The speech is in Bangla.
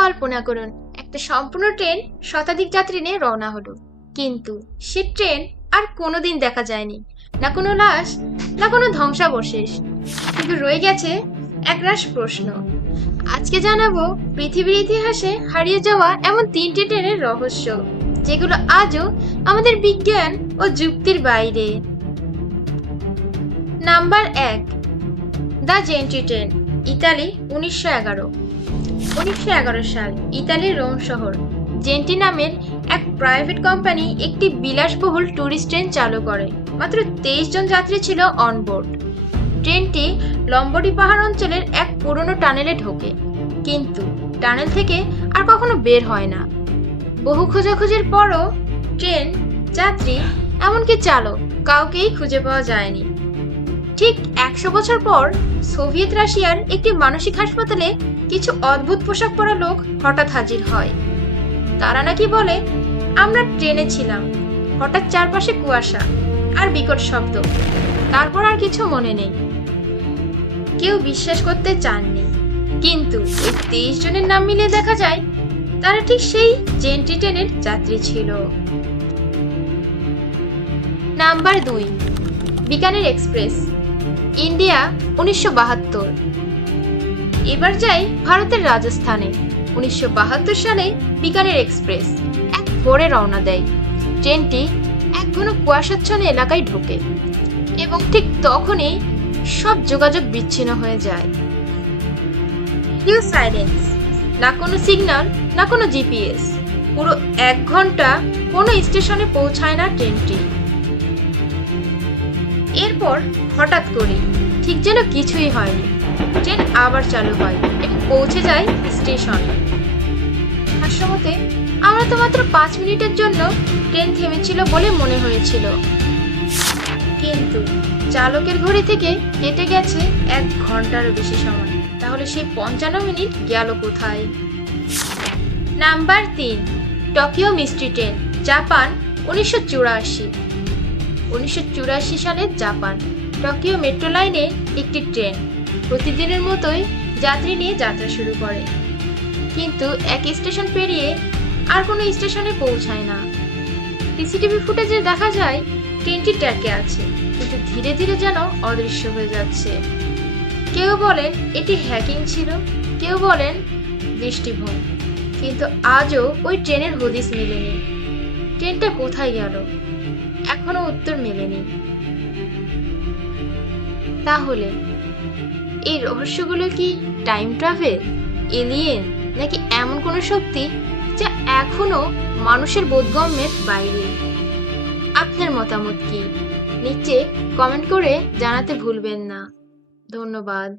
কল্পনা করুন, একটা সম্পূর্ণ ট্রেন শতাধিক যাত্রী নিয়ে রওনা হলো, কিন্তু সে ট্রেন আর কোনোদিন দেখা যায়নি। না কোনো লাশ, না কোনো ধ্বংসাবশেষ, কিন্তু রয়ে গেছে একরাশ প্রশ্ন। আজকে জানাবো পৃথিবীর ইতিহাসে হারিয়ে যাওয়া এমন 3টি ট্রেনের রহস্য, যেগুলো আজও আমাদের বিজ্ঞান ও যুক্তির বাইরে। Number 1, the gentry train, Italy, 1911 সাল, ইতালির রোম শহর জেন্টি নামের এক প্রাইভেট কোম্পানি একটি বিলাসবহুল ট্যুরিস্ট ট্রেন চালু করে। মাত্র 23 জন যাত্রী ছিল অনবোর্ড। ট্রেনটি লম্বডি পাহাড় অঞ্চলের এক পুরনো টানেলে ঢোকে, কিন্তু টানেল থেকে আর কখনো বের হয় না। বহু খোঁজাখুঁজির পরও ট্রেন, যাত্রী, এমনকি চালক কাউকেই খুঁজে পাওয়া যায়নি। ঠিক 100 বছর পর সোভিয়েত রাশিয়ার একটি মানসিক হাসপাতালে কিছু অদ্ভুত পোশাক পরা লোক হঠাৎ হাজির হয়। তারা নাকি বলে, আমরা ট্রেনে ছিলাম, হঠাৎ চারপাশে কুয়াশা আর বিকট শব্দ, তারপর আর কিছু মনে নেই। কেউ বিশ্বাস করতে চাননি, কিন্তু এই 23 জনের নাম মিলিয়ে দেখা যায় তারা ঠিক সেই জেন্ট্রি ট্রেনের যাত্রী ছিল। Number 2, Bikaner express, India, 1972। এবার যাই ভারতের রাজস্থানে। 1972 সালে বিকানের এক্সপ্রেস এক ভোরে রওনা দেয়। ট্রেনটি এক ঘন কুয়াশাচ্ছন্ন এলাকায় ঢোকে এবং ঠিক তখনই সব যোগাযোগ বিচ্ছিন্ন হয়ে যায়। সাইলেন্স, না কোনো সিগন্যাল, না কোনো জিপিএস। পুরো 1 ঘন্টা কোনো স্টেশনে পৌঁছায় না ট্রেনটি। এরপর হঠাৎ করে, ঠিক যেন কিছুই হয়নি, ট্রেন আবার চালু হয় এবং পৌঁছে যায় স্টেশন। ভাষ্যমতে, আমরা তো মাত্র 5 মিনিটের জন্য ট্রেন থেমেছিল বলে মনে হয়েছিল, কিন্তু চালকের ঘড়ি থেকে কেটে গেছে 1 ঘন্টারও বেশি সময়। তাহলে সেই 55 মিনিট গেল কোথায়? Number 3, Tokyo mystery train, Japan, 1984 সালে জাপান টোকিও মেট্রো লাইনে একটি ট্রেন প্রতিদিনের মতোই যাত্রী নিয়ে যাত্রা শুরু করে, কিন্তু এক স্টেশন পেরিয়ে আর কোনো স্টেশনে পৌঁছায় না। সিসিটিভি ফুটেজে দেখা যায় ট্রেনটি ট্র্যাকে আছে, কিন্তু ধীরে ধীরে যেন অদৃশ্য হয়ে যাচ্ছে। কেউ বলেন এটি হ্যাকিং ছিল, কেউ বলেন দৃষ্টিভঙ্গ, কিন্তু আজও ওই ট্রেনের হদিস মেলেনি। ট্রেনটা কোথায় গেল এখনো উত্তর মেলেনি। তাহলে এই রহস্যগুলো কি টাইম ট্রাভেল, এলিয়েন, নাকি এমন কোনো শক্তি যা এখনো মানুষের বোধগম্যের বাইরে? আপনার মতামত কি? নিচে কমেন্ট করে জানাতে ভুলবেন না। ধন্যবাদ।